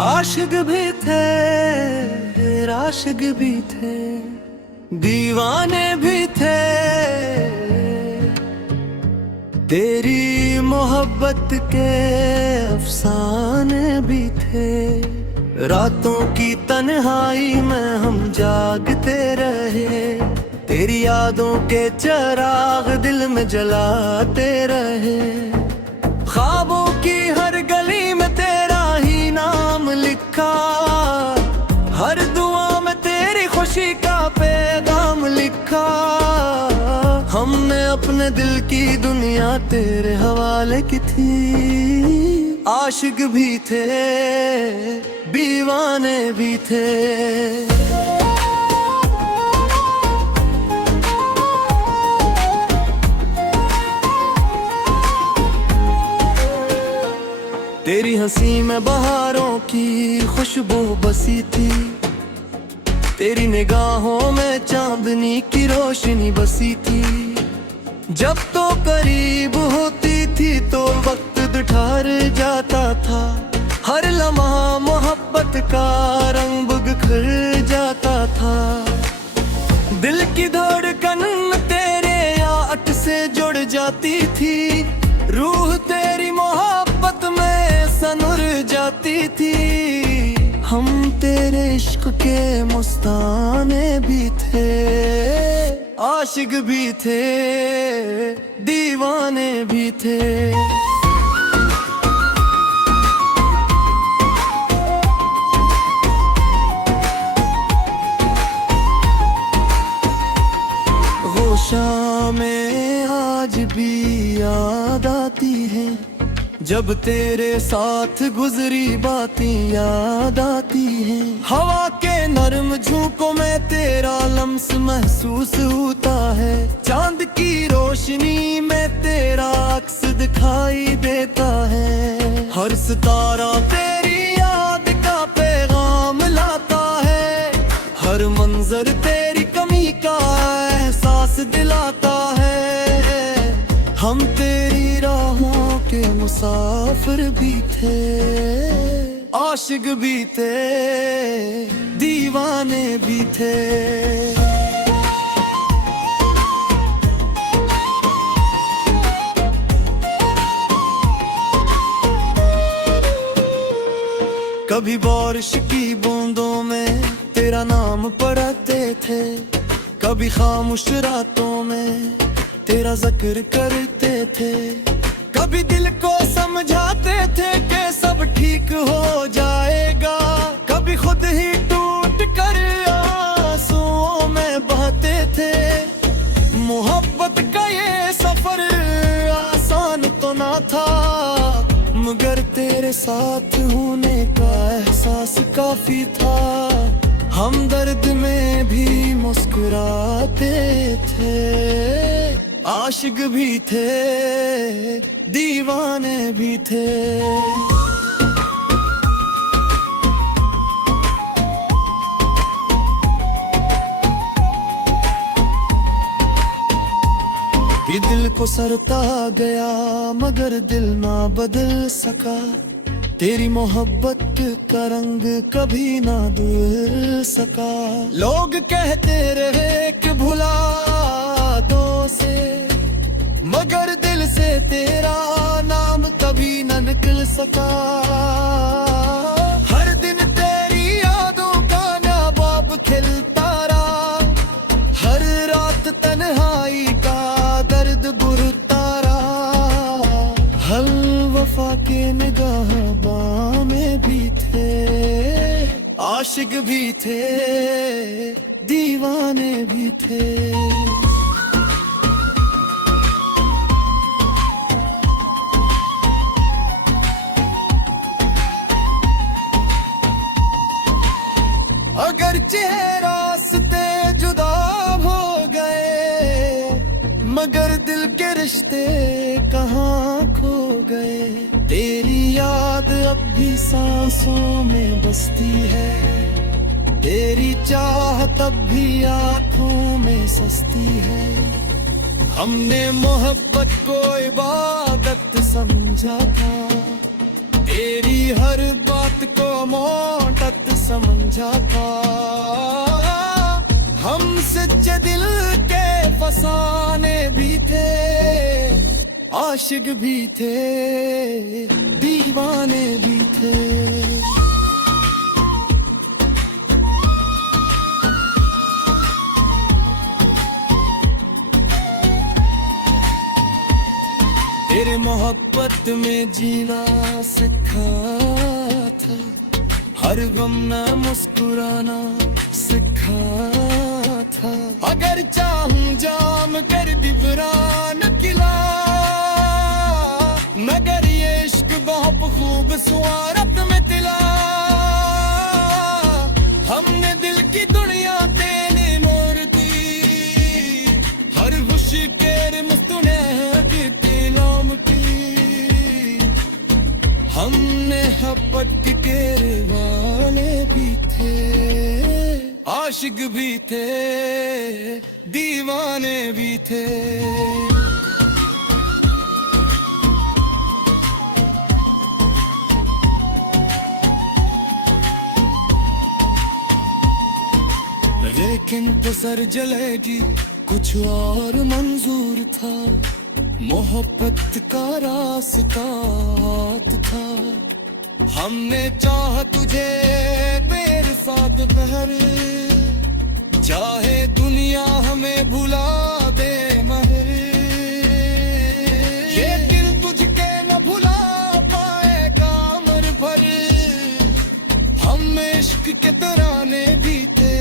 आशिक भी थे, राशिक भी थे, दीवाने भी थे। तेरी मोहब्बत के अफसाने भी थे। रातों की तन्हाई में हम जागते रहे, तेरी यादों के चिराग दिल में जलाते रहे। ख्वाबों की हर गली में तेरा ही नाम लिखा, हर दुआ में तेरी खुशी का पैगाम लिखा। हमने अपने दिल की दुनिया तेरे हवाले की थी। आशिक भी थे, दीवाने भी थे। तेरी हंसी में बहारों की खुशबू बसी थी, तेरी निगाहों में चांदनी की रोशनी बसी थी। जब तो करीब होती थी तो वक्त ठहर जाता था, हर लम्हा मोहब्बत का रंग बिखर जाता था। दिल की धड़कन तेरे याद से जुड़ जाती थी, रूह तेरी मोहब्बत में सनुर जाती थी। हम तेरे इश्क के मुस्ताने भी थे, आशिक भी थे, दीवाने भी थे। शामें आज भी याद आती है, जब तेरे साथ गुजरी बातें याद आती हैं। हवा के नरम झोंकों में तेरा लम्स महसूस होता है, चांद की रोशनी में तेरा अक्स दिखाई देता है। हर सितारा तेरी याद का पैगाम लाता है, हर मंजर तेरी कमी का एहसास दिलाता है। हम तेरी राहों के मुसाफिर भी थे, आशिक भी थे, दीवाने भी थे। कभी बारिश की बूंदों में तेरा नाम पढ़ते थे, कभी खामोश रातों में तेरा जिक्र करते थे। कभी दिल को समझाते थे कि सब ठीक हो जाएगा, कभी खुद ही टूट कर आंसुओं में बहते थे। मोहब्बत का ये सफर आसान तो ना था, मगर तेरे साथ होने का एहसास काफी था। हम दर्द में भी मुस्कुराते थे, आशिक भी थे, दीवाने भी थे। ये दिल को सरता गया मगर दिल ना बदल सका, तेरी मोहब्बत का रंग कभी ना धुल सका। लोग कहते रहे कि भुला दो से, मगर दिल से तेरा नाम कभी ना निकल सका। हर दिन तेरी यादों का नवाब खिलता रहा, हर रात तन्हाई का दर्द बुरता रहा। हल वफा के निगाह में भी थे, आशिक भी थे, दीवाने भी थे। अगर रास्ते जुदा हो गए, मगर दिल के रिश्ते कहाँ खो गए। तेरी याद अब भी सांसों में बसती है, तेरी चाह तब भी आँखों में सस्ती है। हमने मोहब्बत को इबादत समझा था, तेरी हर बात को मोहब्बत समझा था। हम सच्चे दिल के फसाने भी थे, आशिक भी थे, दीवाने भी थे। तेरे मोहब्बत में जीना सीखा था, हर गम न मुस्कुराना सीखा था। अगर चाहूं जाम कर दिबरान किला, मगर ये इश्क बहुत खूब सुआरत में तिला। हमने दिल की दुनिया तेने मोर दी, हर खुश केर मुस्तुने हमने हपक के वाले भी थे, आशिक भी थे, दीवाने भी थे। लेकिन तो सर जलेगी कुछ और मंजूर था, मोहब्बत का रास्ता था। हमने चाहा तुझे मेरे साथ बहर, चाहे दुनिया हमें भुला दे मगर, ये दिल तुझके न भुला पाएगा उम्र भर। हम इश्क के तराने भी थे,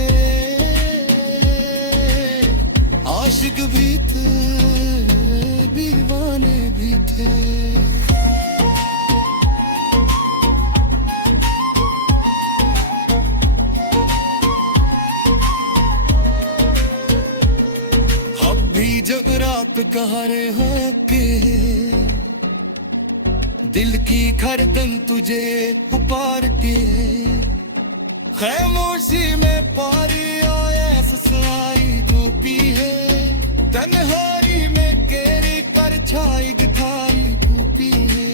आशिक भी थे, दीवाने भी थे। अब भी जब रात कहारे होके दिल की खरदन तुझे पुकार के, खामोशी में पारी आया ससुराई धूपी है। तन्हाई में केरी कर छाई दिखाई धूपी है।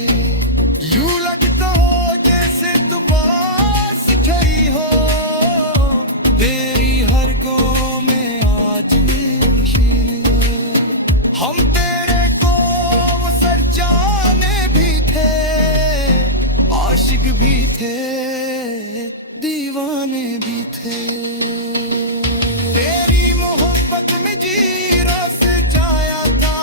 यूं लगता हो जैसे तू बास छई हो, तेरी हर गो में आज हम तेरे को सर जाने भी थे, आशिक भी थे, दीवाने भी थे। तेरी मोहब्बत में जी रस जाया था।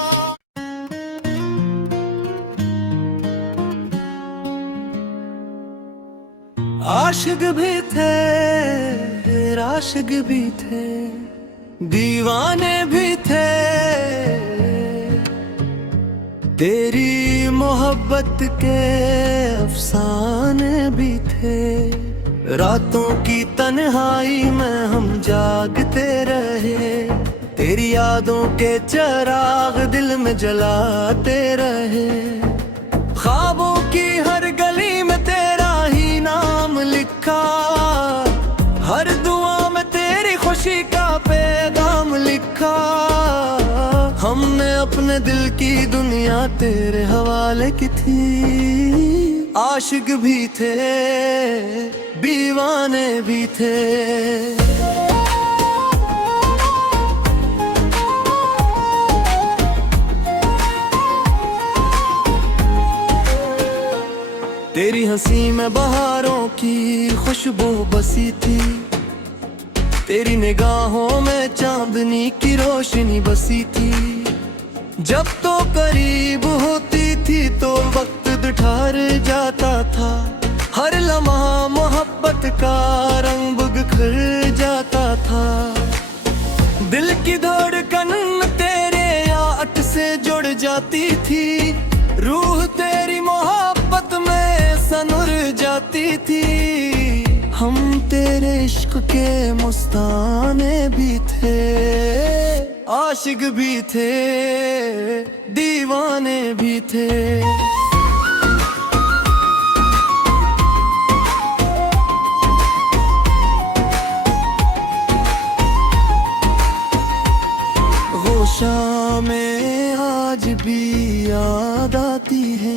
आशिक भी थे, आशिक भी थे, दीवाने भी थे। तेरी मोहब्बत के अफसाने भी थे। रातों की तन्हाई में हम जागते रहे, तेरी यादों के चिराग दिल में जलाते रहे। ख्वाबों की हर गली में तेरा ही नाम लिखा, हर दुआ में तेरी खुशी का पैगाम लिखा। हमने अपने दिल की दुनिया तेरे हवाले की थी, आशिक भी थे, दीवाने भी थे। तेरी हंसी में बहारों की खुशबू बसी थी, तेरी निगाहों में चांदनी की रोशनी बसी थी। जब तो करीब होती थी तो वक्त ठहर जाता था, हर लम्हा मोहब्बत का रंग बिखर जाता था। दिल की धड़कन तेरे याद से जुड़ जाती थी, रूह तेरी मोहब्बत में सनुर जाती थी। हम तेरे इश्क के मुस्ताने भी थे, आशिक भी थे, दीवाने भी थे। वो शामें आज भी याद आती है,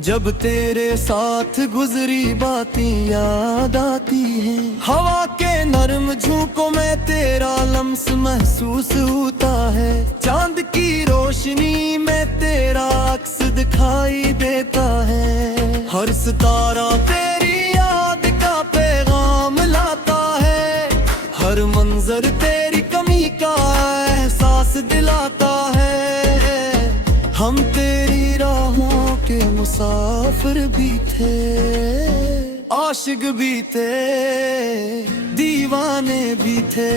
जब तेरे साथ गुजरी बातें याद आती हैं, हवा के नरम झोंकों में तेरा लम्स महसूस होता है। चांद की रोशनी में तेरा अक्स दिखाई देता है। हर सितारा तेरी याद का पैगाम लाता है। हर मंजर तेरी कमी का एहसास दिलाता है। हम तेरी राहों के मुसाफिर भी थे, आशिक भी थे, दीवाने भी थे।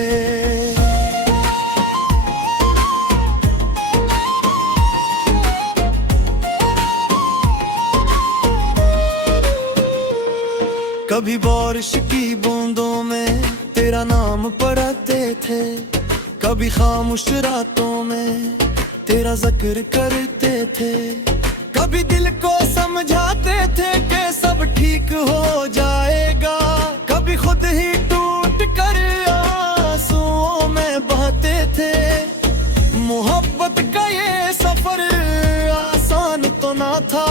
कभी बारिश की बूंदों में तेरा नाम पढ़ते थे, कभी खामोश रातों में तेरा जिक्र करते थे। कभी दिल को समझाते थे कि सब ठीक हो जाएगा, कभी खुद ही टूट कर आंसुओं में बहते थे। मोहब्बत का ये सफर आसान तो ना था,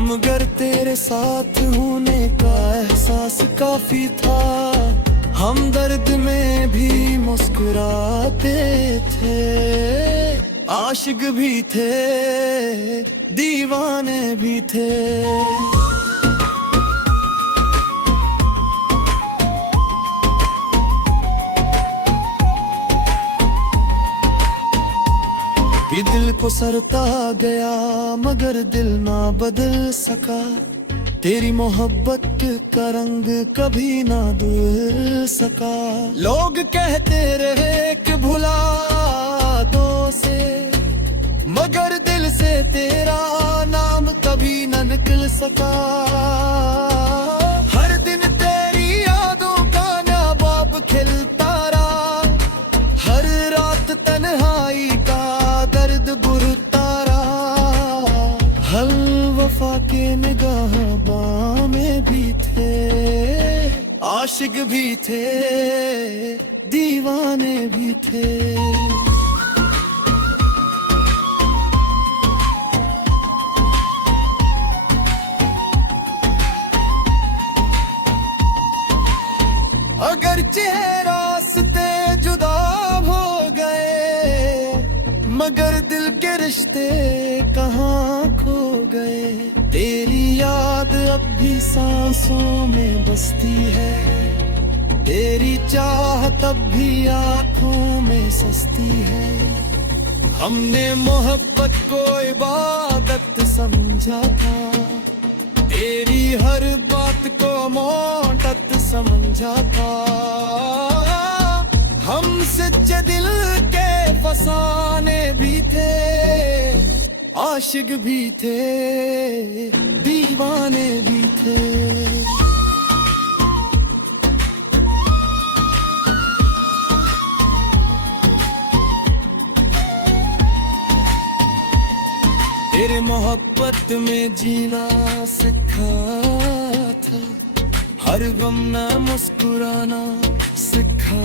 मगर तेरे साथ होने का एहसास काफी था। हम दर्द में भी मुस्कुराते थे, आशिक भी थे, दीवाने भी थे। ये दिल को सरता गया मगर दिल ना बदल सका। तेरी मोहब्बत का रंग कभी ना धुल सका। लोग कहते रहे कि भुला दो से, मगर दिल से तेरा नाम कभी ना निकल सका। हर दिन तेरी यादों का नवाब खिलता रहा, हर रात तन्हाई का दर्द बुरता रहा। हल वफा के निगाह में भी थे, आशिक भी थे, दीवाने भी थे। अगर चेहरा रास्ते जुदा हो गए, मगर दिल के रिश्ते कहाँ खो गए। तेरी याद अब भी सांसों में बसती है, तेरी चाहत अब भी आँखों में सस्ती है। हमने मोहब्बत को इबादत समझा था, तेरी हर बात को मोहब्बत समझा था। हम सच्चे दिल के फसाने भी थे, आशिक भी थे, दीवाने भी थे। तेरे मोहब्बत में जीना सीखा था, हर गम न मुस्कुराना सीखा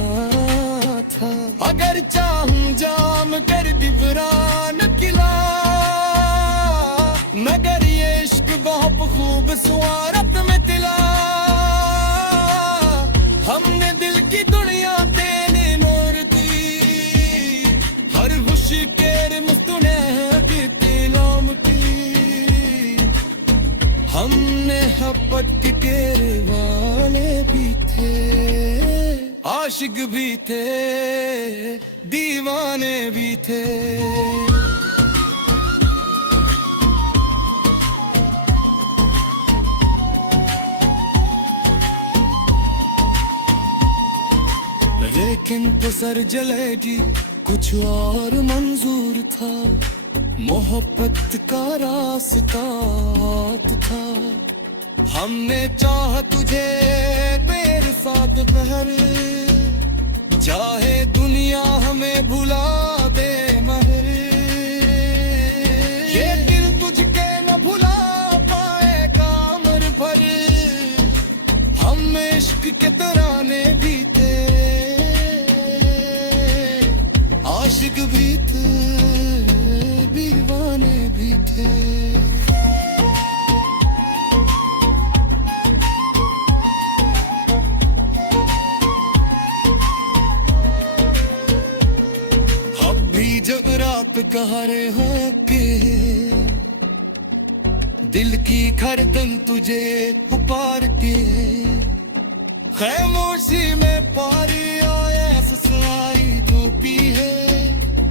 था। अगर चाहूं जाम कर दिवरान किला, मगर ये इश्क बहुत खूबसूरत में तिला। हमने दिल की दुनिया तेरी मोर दी, हर खुशी के मुस्तुने की तिलाम की। हमने मोहब्बत के वाले भी थे, आशिक भी थे, दीवाने भी थे। लेकिन तो सर जलेगी कुछ और मंजूर था, मोहब्बत का रास्ता था। हमने चाह तुझे मेरे साथ बहर, चाहे दुनिया हमें भुला दे महर। ये दिल तुझके न भुला पाएगा अमर भर, हम इश्क के तराने भी थे, आशिक भी थे, दीवाने भी थे। किनारे होके दिल की खरदन तुझे उपार के खामोशी में पारी आया ससुराई धूपी है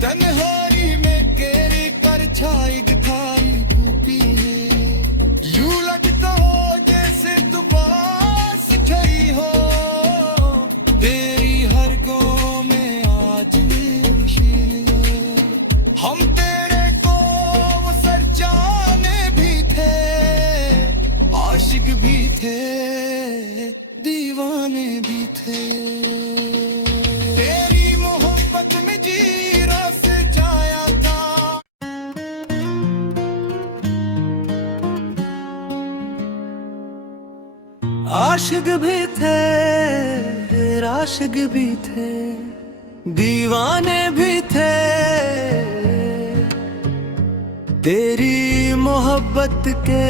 तन्हाई में केरी कर छाई दिखाई धूपी है यूं लगता हो जैसे दुबास छई हो तेरी हर गो में आज खुशी हो हम तेरे को वो सर जाने भी थे आशिक भी थे दीवाने भी थे तेरी मोहब्बत में जी रस जाया था आशिक भी थे आशिक भी थे दीवाने भी थे तेरी मोहब्बत के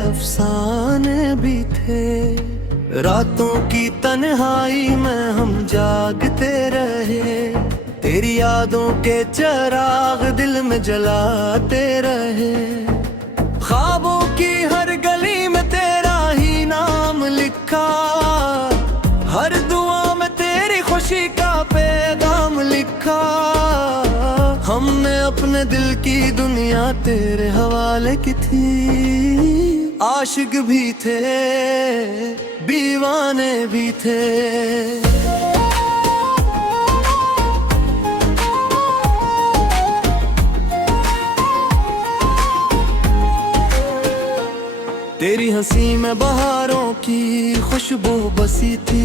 अफसाने भी थे रातों की तन्हाई में हम जागते रहे तेरी यादों के चिराग दिल में जलाते रहे ख्वाबों की हर गली में तेरा ही नाम लिखा हर दुआ में तेरी खुशी का पैगाम लिखा हमने अपने दिल की दुनिया तेरे हवाले की थी आशिक भी थे दीवाने भी थे तेरी हंसी में बहारों की खुशबू बसी थी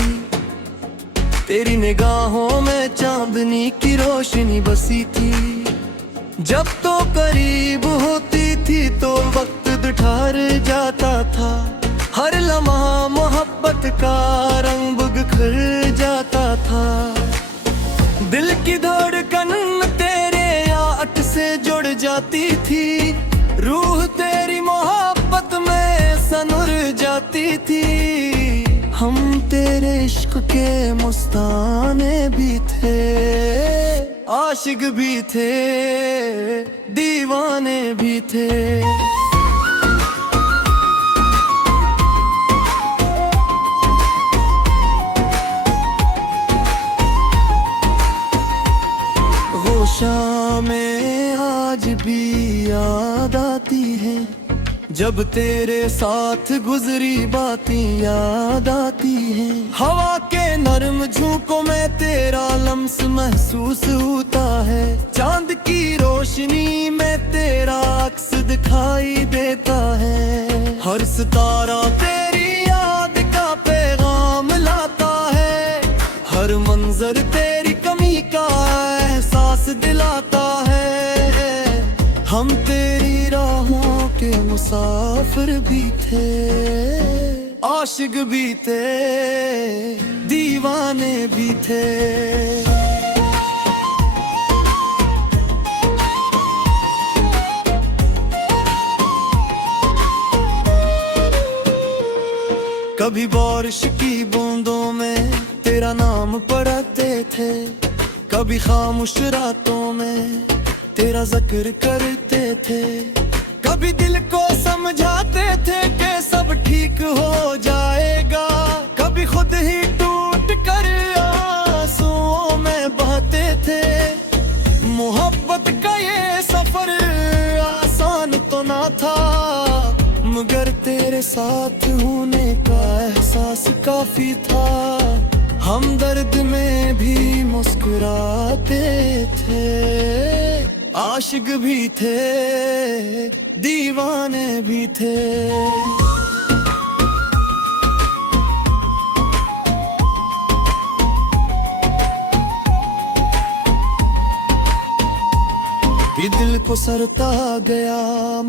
तेरी निगाहों में चांदनी की रोशनी बसी थी जब तो करीब होती थी तो वक्त ठहर जाता था हर लम्हा मोहब्बत का रंग बिखर जाता था दिल की धड़कन तेरे याद से जुड़ जाती थी रूह तेरी मोहब्बत में सनुर जाती थी हम तेरे इश्क के मुस्ताने भी थे आशिक भी थे दीवाने भी थे शामें आज भी याद आती है जब तेरे साथ गुजरी बातें याद आती हैं हवा के नरम झोंकों में तेरा लम्स महसूस होता है चांद की रोशनी में तेरा अक्स दिखाई देता है हर सितारा तेरी याद का पैगाम लाता है हर मंजर तेरी कमी का एहसास दिलाता है हम तेरी राहों के मुसाफिर भी थे आशिक भी थे दीवाने भी थे कभी बारिश की बूंदों में तेरा नाम पढ़ते थे कभी खामोश रातों में तेरा जिक्र करते थे कभी दिल को समझाते थे कि सब ठीक हो जाएगा कभी खुद ही टूट कर आंसुओं में बहते थे मोहब्बत का ये सफर आसान तो ना था मगर तेरे साथ होने का एहसास काफी था हम दर्द में भी मुस्कुराते थे आशिक भी थे दीवाने भी थे ये दिल को सरता गया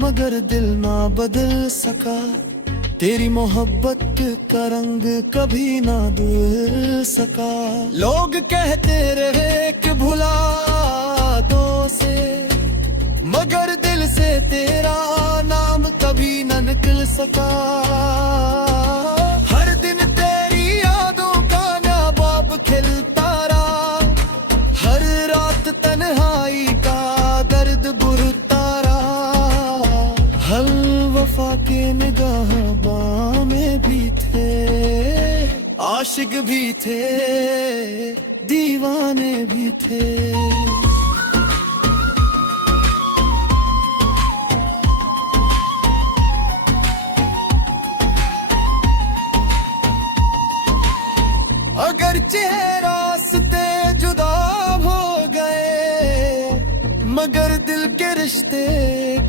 मगर दिल ना बदल सका तेरी मोहब्बत का रंग कभी ना धुल सका लोग कहते रहे कि भुला दो से मगर दिल से तेरा नाम कभी न निकल सका हर दिन तेरी यादों का नवाब खिलता रहा हर रात तन्हाई का दर्द आशिक भी थे, दीवाने भी थे। अगर रास्ते जुदा हो गए, मगर दिल के रिश्ते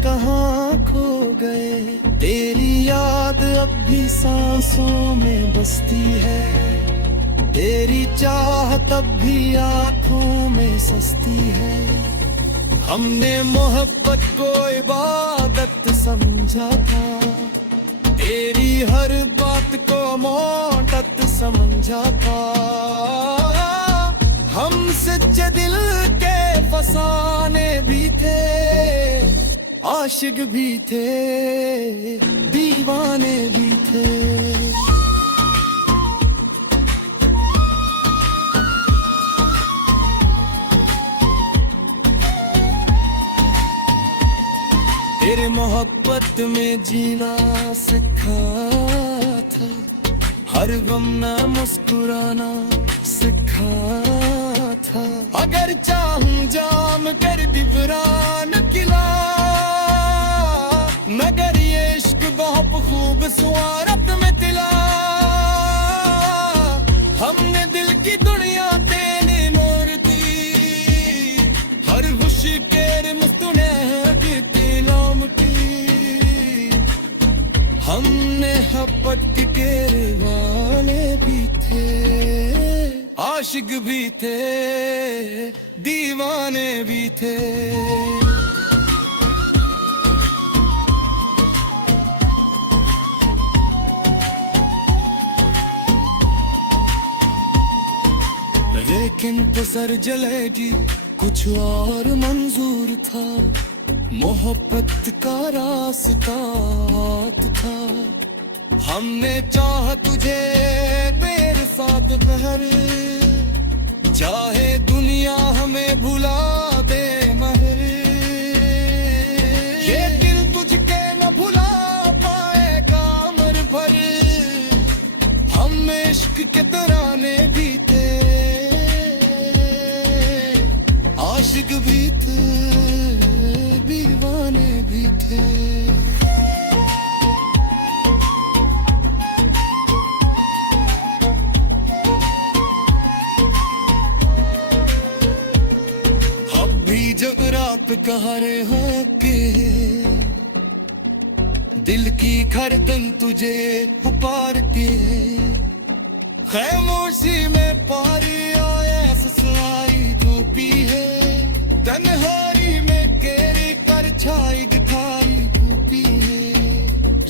कहाँ खो गए। तेरी याद अब भी सांसों में बसती है, तेरी चाहत अब भी आँखों में सस्ती है। हमने मोहब्बत को इबादत समझा था, तेरी हर बात को मोहब्बत समझा था। हम सच्चे दिल के फसाने भी थे, आशिक भी थे, दीवाने भी थे। तेरे मोहब्बत में जीना सीखा था, हर गम न मुस्कुराना सीखा था। अगर चाहूं जाम कर दिबरान किला, मगर ये इश्क बहुत खूबसूरत में तिला। हमने दिल की दुनिया तेरी मोर दी, हर खुशी के मुस्तुने की तिलाम की। हमने हपट के वाले भी थे, आशिक भी थे, दीवाने भी थे। लेकिन पसर जलेगी कुछ और मंजूर था, मोहब्बत का रास्ता था। हमने चाहा तुझे मेरे साथ बहर, चाहे दुनिया हमें भुला दे मगर। ये दिल तुझके न भुला पाएगा उम्र भर। हम इश्क के तराने भी थे, आशिक भी थे, दीवाने भी थे। अब भी जब रात कहरे होके दिल की खरदन तुझे पुकार के, खामोशी में पारी आया ससुराई धूपी है। तन्हाई में केरी कर छाई दिखाई धूपी है।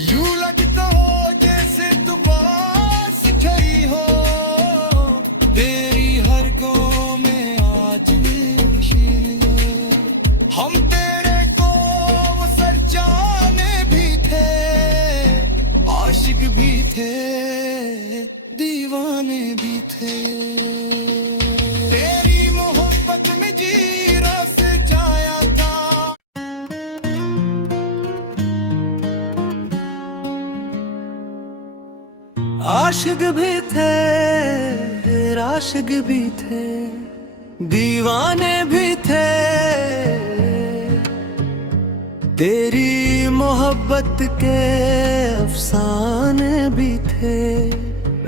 यूं लगता हो जैसे तू बास खड़ी हो, तेरी हर गो में आज खुशी हो। हम तेरे को सर जाने भी थे, आशिक भी थे, दीवाने भी थे। तेरी मोहब्बत में जी रस जाया था। आशिक भी थे, आशिक भी थे, दीवाने भी थे। तेरी मोहब्बत के अफसाने भी थे।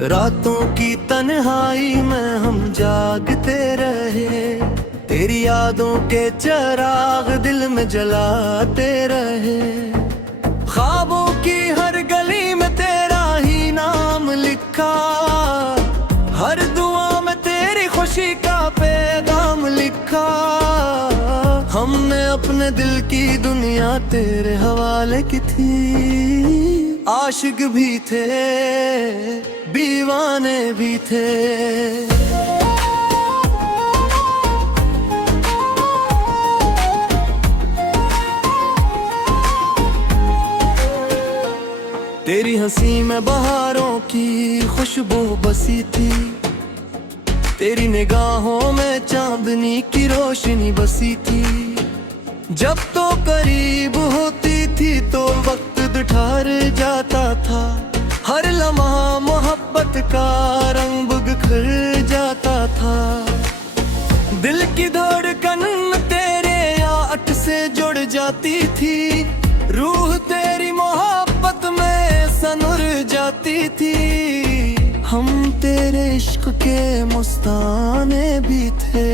रातों की तन्हाई में हम जागते रहे, तेरी यादों के चिराग दिल में जलाते रहे। ख्वाबों की हर गली में तेरा ही नाम लिखा, हर दुआ में तेरी खुशी का पैगाम लिखा। हमने अपने दिल की दुनिया तेरे हवाले की थी, आशिक भी थे, दीवाने भी थे। तेरी हंसी में बहारों की खुशबू बसी थी, तेरी निगाहों में चांदनी की रोशनी बसी थी। जब तो करीब होती थी तो वक्त ठहर जाता था, हर लम्हा मोहब्बत का रंग रूह तेरी मोहब्बत में सनुर जाती थी। हम तेरे इश्क के मुस्ताने भी थे,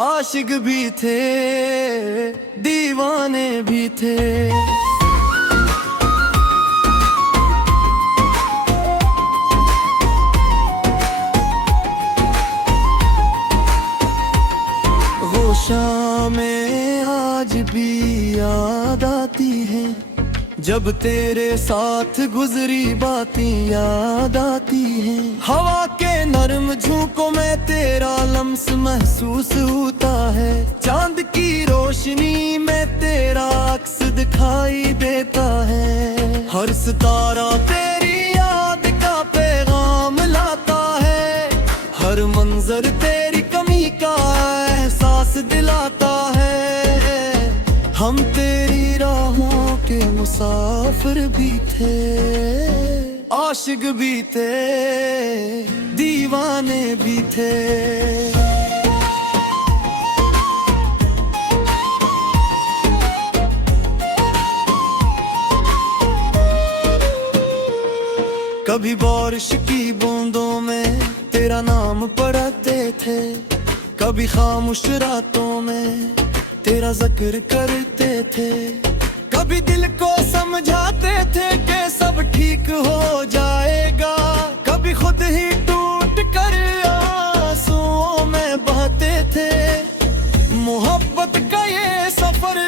आशिक भी थे, दीवाने भी थे। वो शामें आज भी याद आती हैं, जब तेरे साथ गुजरी बातें याद आती हैं। हवा के नरम झोंकों में तेरा लम्स महसूस होता है। चांद की रोशनी में तेरा अक्स दिखाई देता है। हर सितारा तेरी याद का पैगाम लाता है। हर मंजर तेरी कमी का एहसास दिलाता है। हम तेरी राहों के मुसाफिर भी थे, आशिक भी थे, दीवाने भी थे। कभी बारिश की बूंदों में तेरा नाम पढ़ते थे, कभी खामोश रातों में तेरा जिक्र करते थे। कभी दिल को समझाते थे कि सब ठीक हो जाएगा, कभी खुद ही टूट कर आंसुओं में बहते थे। मोहब्बत का ये सफर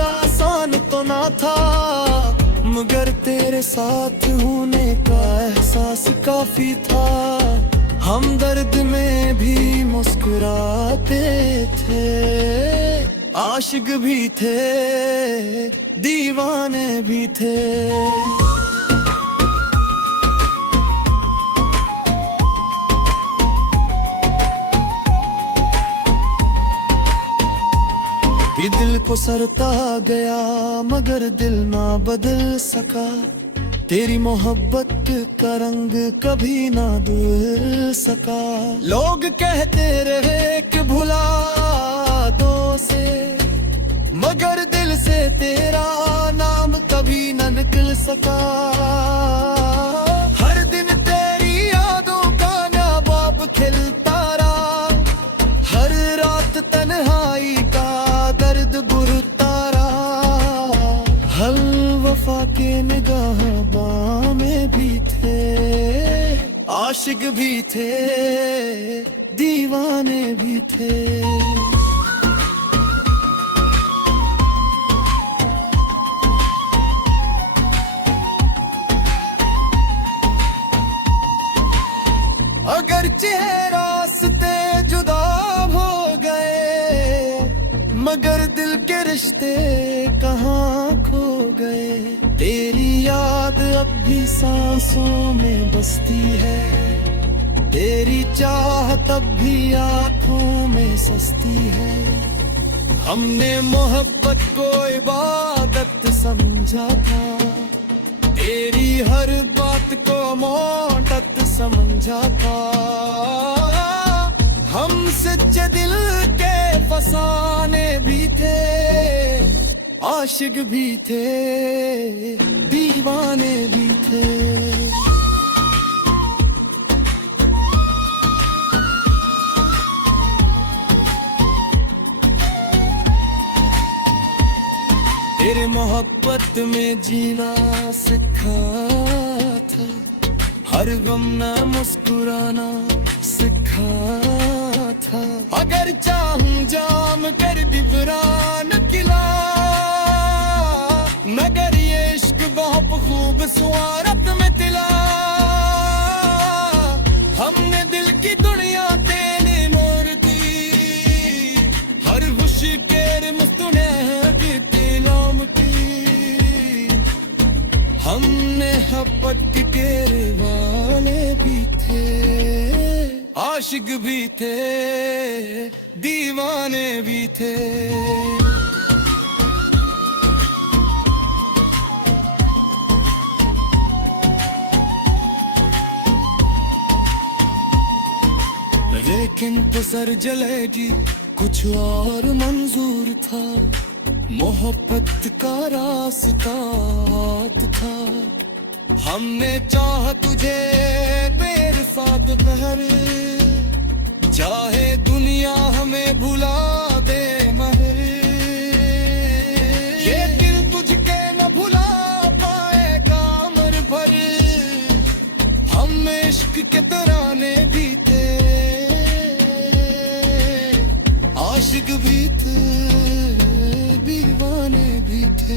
आसान तो ना था, मगर तेरे साथ होने का एहसास काफी था। हम दर्द में भी मुस्कुराते थे, आशिक भी थे, दीवाने भी थे। ये दिल को सरता गया मगर दिल ना बदल सका। तेरी मोहब्बत का रंग कभी ना धुल सका। लोग कहते रहे कि भुला दो से, मगर दिल से तेरा नाम कभी न निकल सका। हर दिन तेरी यादों का नवाब खिलता रहा, हर रात तन्हाई का दर्द बुरता रहा। हल वफा के निगाह में भी थे, आशिक भी थे, दीवाने भी थे। अगर रास्ते जुदा हो गए, मगर दिल के रिश्ते कहाँ खो गए। तेरी याद अब भी सांसों में बसती है, तेरी चाहत अब भी आँखों में सस्ती है। हमने मोहब्बत को इबादत समझा था, तेरी हर बात को मोहब्बत समझा था। हम सच्चे दिल के फसाने भी थे, आशिक भी थे, दीवाने भी थे। तेरे मोहब्बत में जीना सिखा था, हर गम न मुस्कुराना सिखा था। अगर चाहूं जाम कर दिबरान किला, मगर ये इश्क बहुत खूबसूरत में तिला। हमने दिल की दुनिया तेने मोर दी, हर खुश केर मुस्तुने की तिलाम की। हमने हपट के वाले भी थे, आशिक भी थे, दीवाने भी थे। लेकिन तो सर जलेगी कुछ और मंजूर था। मोहब्बत का रास्ता था, हमने चाहा तुझे मेरे साथ बहर, चाहे दुनिया हमें भुला दे मगर, ये दिल तुझके न भुला पाएगा उम्र भर। हम इश्क के तराने भी थे, आशिक भी थे, दीवाने भी थे।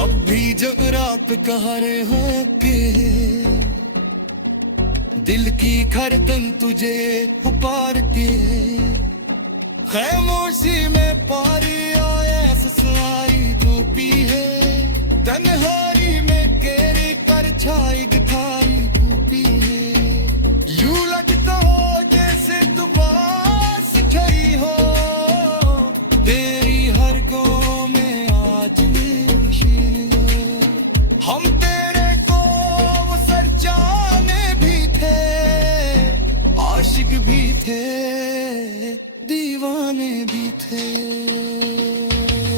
अब भी जब रात कह रहे हो के दिल की खरदन तुझे पुकार के, खामोशी में पारी आया ससुराई धूपी है, तन्हाई में केरी कर छाई गठाई धूपी है। यूं लगता हो जैसे दुबास छई हो, तेरी हर गो में आज निशीन हो। हम तेरे को वो सर जाने भी थे, आशिक भी थे, दीवाने भी थे।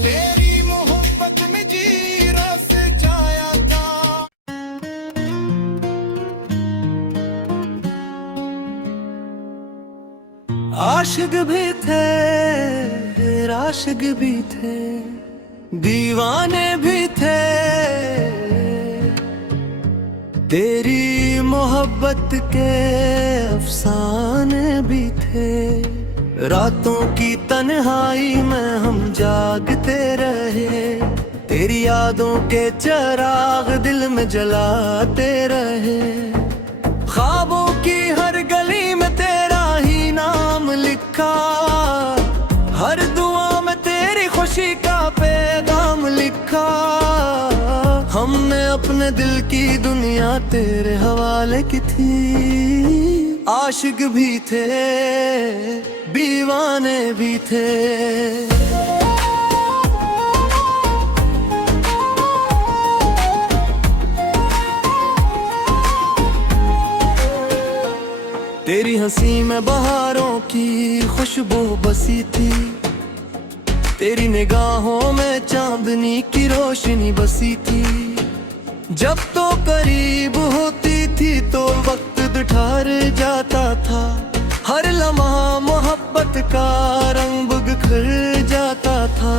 तेरी मोहब्बत में जी रस जाया था। आशिक भी थे, राशिक भी थे, दीवाने भी थे। तेरी मोहब्बत के अफसाने भी थे, रातों की तन्हाई में हम जागते रहे, तेरी यादों के चिराग दिल में जलाते रहे। ख्वाबों की हर गली में तेरा ही नाम लिखा, हर दुआ में तेरी खुशी का पैगाम लिखा। हमने अपने दिल की दुनिया तेरे हवाले की थी, आशिक भी थे, दीवाने भी थे। तेरी हंसी में बहारों की खुशबू बसी थी, तेरी निगाहों में चांदनी की रोशनी बसी थी। जब तो करीब होती थी तो वक्त ठहर जाता था, हर लम्हा मोहब्बत का रंग बिखर जाता था।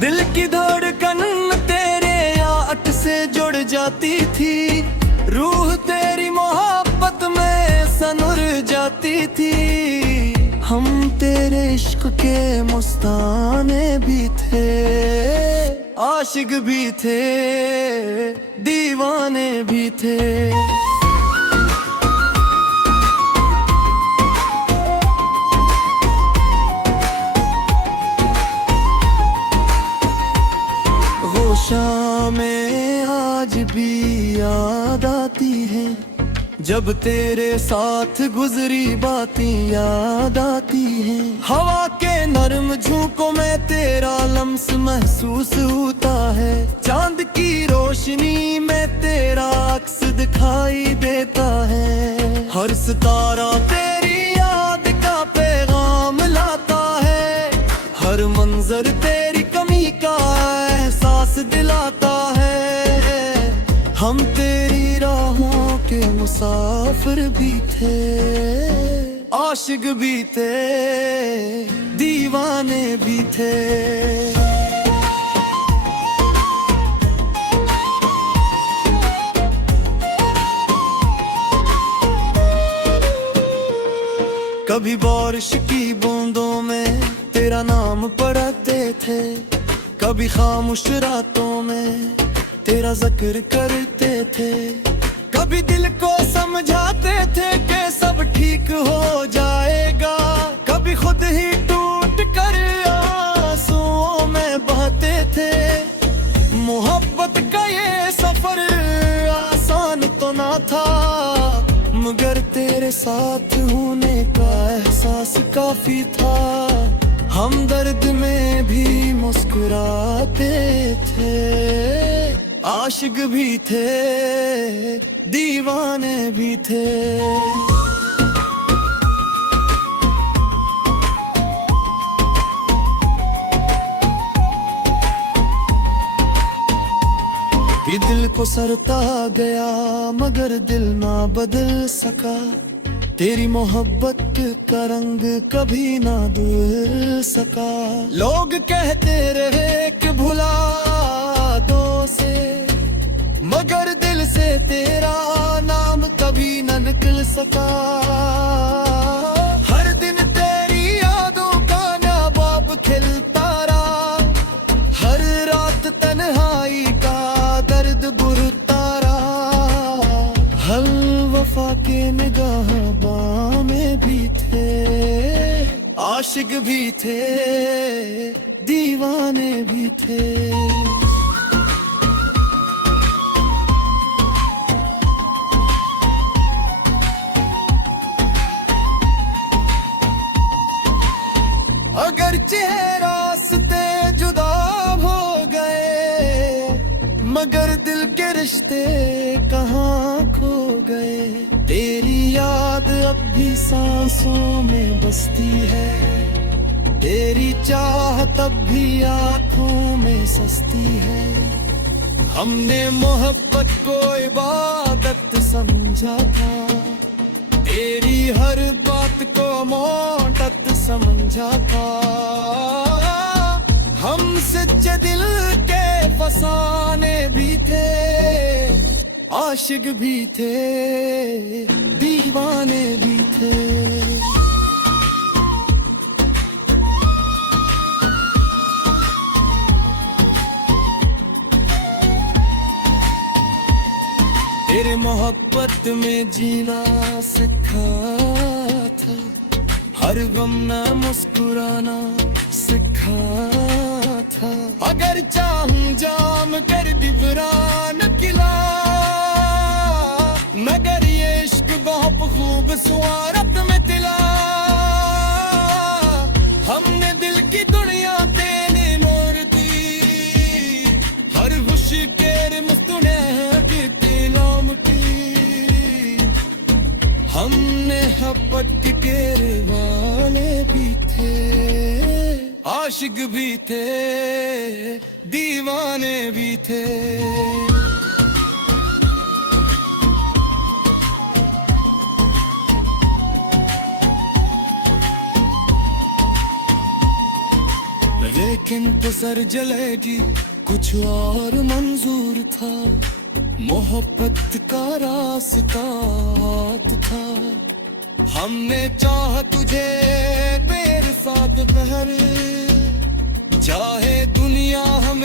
दिल की धड़कन तेरे याद से जुड़ जाती थी, रूह तेरी मोहब्बत में सनुर जाती थी। हम तेरे इश्क के मुस्ताने भी थे, आशिक भी थे, दीवाने भी थे। शामें आज भी याद आती है, जब तेरे साथ गुजरी बातें याद आती हैं। हवा के नरम झोंकों में तेरा लम्स महसूस होता है, चांद की रोशनी में तेरा अक्स दिखाई देता है। हर सितारा तेरी याद का पैगाम लाता है, हर मंजर तेरी कमी का एहसास दिलाता है। हम तेरी राहों के मुसाफिर भी थे, आशिक भी थे, दीवाने भी थे। कभी बारिश की बूंदों में तेरा नाम पढ़ते थे, कभी खामोश रातों में तेरा जिक्र करते थे। कभी दिल को समझाते थे कि सब ठीक हो जाएगा, कभी खुद ही टूट कर आंसुओं में बहते थे। मोहब्बत का ये सफर आसान तो ना था, मगर तेरे साथ होने का एहसास काफी था। हम दर्द में भी मुस्कुराते थे, आशिक भी थे, दीवाने भी थे। ये दिल को सरता गया मगर दिल ना बदल सका। तेरी मोहब्बत का रंग कभी ना धुल सका। लोग कहते रहे कि भुला दो से, मगर दिल से तेरा नाम कभी न निकल सका। हर दिन तेरी यादों का नवाब खिलता रहा, हर रात तन्हाई का दर्द बुरता रहा। हल वफा के निगाह में भी थे, आशिक भी थे, दीवाने भी थे। अगर रास्ते जुदा हो गए, मगर दिल के रिश्ते कहाँ खो गए। तेरी याद अब भी सांसों में बसती है, तेरी चाहत अब भी आँखों में सस्ती है। हमने मोहब्बत को इबादत समझा था, तेरी हर बात को मोहब्बत समझा था। हम सच्चे दिल के फसाने भी थे, आशिक भी थे, दीवाने भी थे। तेरे मोहब्बत में जीना सीखा था, हर गम न मुस्कुराना सीखा था। अगर चाहूं जाम कर दिबरान किला, मगर ये इश्क बहुत खूबसूरत में तिला। हमने दिल की दुनिया तेने मोर दी, हर खुशी के मुस्तुने की तिलाम की। हमने हपट के वाले भी थे, आशिक भी थे, दीवाने भी थे। लेकिन गुजर जलेगी कुछ और मंजूर था, मोहब्बत का रास्ता था। हमने चाहा तुझे मेरे साथ बहर, चाहे दुनिया हम